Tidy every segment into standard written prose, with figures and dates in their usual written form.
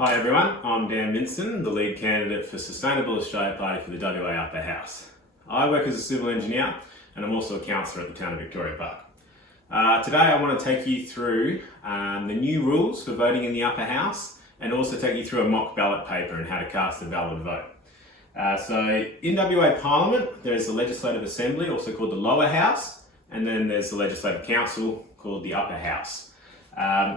Hi everyone, I'm Dan Minson, the lead candidate for Sustainable Australia Party for the WA Upper House. I work as a civil engineer and I'm also a councillor at the town of Victoria Park. Today I want to take you through the new rules for voting in the Upper House and also take you through a mock ballot paper and how to cast a valid vote. So in WA Parliament there's the Legislative Assembly, also called the Lower House, and then there's the Legislative Council called the Upper House.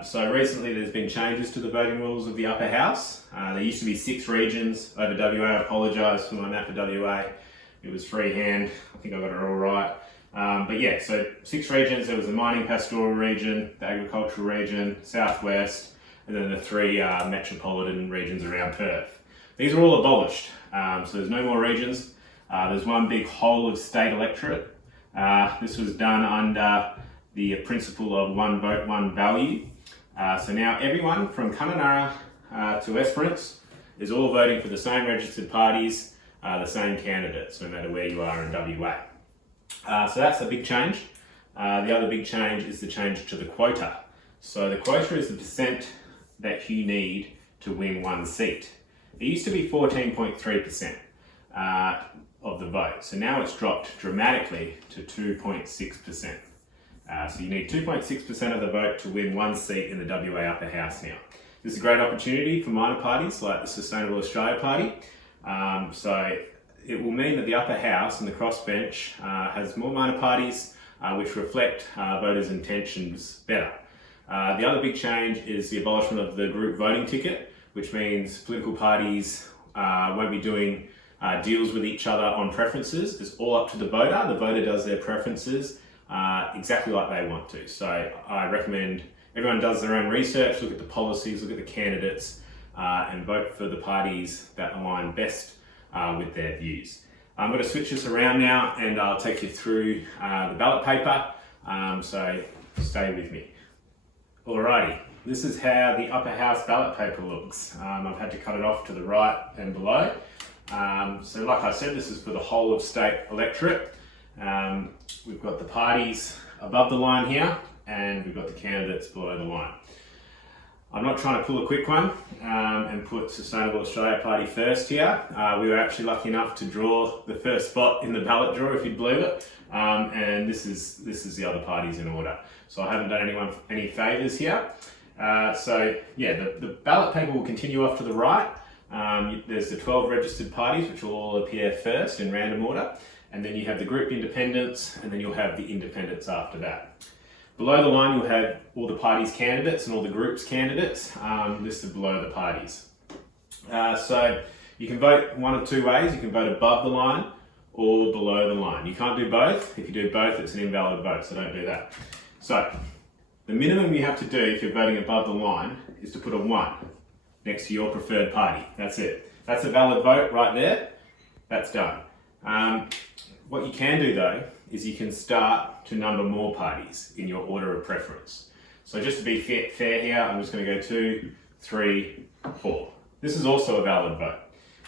So recently there's been changes to the voting rules of the Upper House. There used to be 6 regions over WA. I apologise for my map of WA. It was freehand. I think I got it all right. But yeah, so 6 regions. There was the mining pastoral region, the agricultural region, southwest, and then the 3 metropolitan regions around Perth. These are all abolished. So there's no more regions. There's one big whole of state electorate. This was done under the principle of one vote, one value. So now everyone from Kununurra to Esperance is all voting for the same registered parties, the same candidates, no matter where you are in WA. So that's a big change. The other big change is the change to the quota. So the quota is the percent that you need to win one seat. It used to be 14.3% of the vote. So now it's dropped dramatically to 2.6%. So you need 2.6% of the vote to win one seat in the WA Upper House now. This is a great opportunity for minor parties like the Sustainable Australia Party. So it will mean that the Upper House and the crossbench has more minor parties which reflect voters' intentions better. The other big change is the abolishment of the group voting ticket, which means political parties won't be doing deals with each other on preferences. It's all up to the voter. The voter does their preferences exactly like they want to. So I recommend everyone does their own research, look at the policies, look at the candidates, and vote for the parties that align best with their views. I'm going to switch this around now and I'll take you through the ballot paper, so stay with me. Alrighty, this is how the Upper House ballot paper looks. I've had to cut it off to the right and below. So like I said, this is for the whole of state electorate. We've got the parties above the line here and we've got the candidates below the line. I'm not trying to pull a quick one and put Sustainable Australia Party first here. We were actually lucky enough to draw the first spot in the ballot draw, if you'd believe it, and this is the other parties in order. So I haven't done anyone any favours here. So yeah, the ballot paper will continue off to the right. There's the 12 registered parties which will all appear first in random order. And then you have the group independents, and then you'll have the independents after that. Below the line, you'll have all the parties' candidates and all the groups' candidates listed below the parties. So you can vote one of 2 ways. You can vote above the line or below the line. You can't do both. If you do both, it's an invalid vote, so don't do that. So the minimum you have to do if you're voting above the line is to put a 1 next to your preferred party. That's it. That's a valid vote right there. That's done. What you can do though is you can start to number more parties in your order of preference. So just to be fair here, I'm just going to go 2, 3, 4. This is also a valid vote.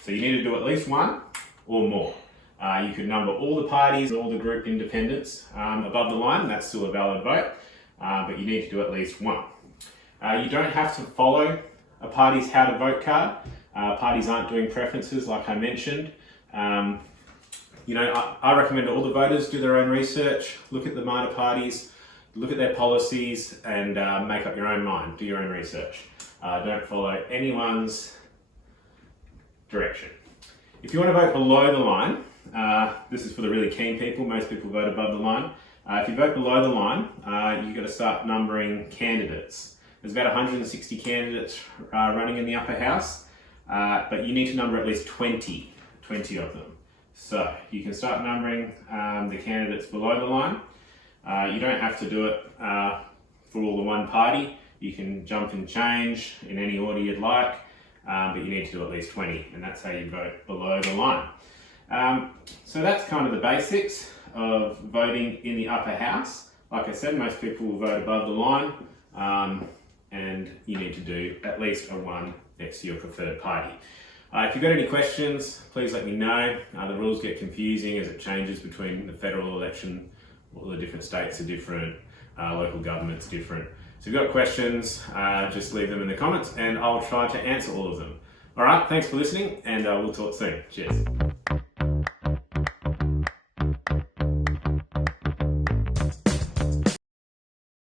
So you need to do at least 1 or more. You could number all the parties, all the group independents above the line. That's still a valid vote, but you need to do at least 1. You don't have to follow a party's how to vote card. Parties aren't doing preferences like I mentioned. I recommend all the voters do their own research, look at the minor parties, look at their policies, and make up your own mind, do your own research. Don't follow anyone's direction. If you want to vote below the line, this is for the really keen people. Most people vote above the line. If you vote below the line, you've got to start numbering candidates. There's about 160 candidates running in the Upper House, but you need to number at least 20 of them. So you can start numbering the candidates below the line. You don't have to do it for all the one party. You can jump and change in any order you'd like, but you need to do at least 20, and that's how you vote below the line. So that's kind of the basics of voting in the Upper House. Like I said, most people will vote above the line, and you need to do at least a 1 next to your preferred party. If you've got any questions, please let me know. The rules get confusing as it changes between the federal election. All the different states are different, local government's different. So if you've got questions, just leave them in the comments and I'll try to answer all of them. Alright, thanks for listening and we'll talk soon. Cheers.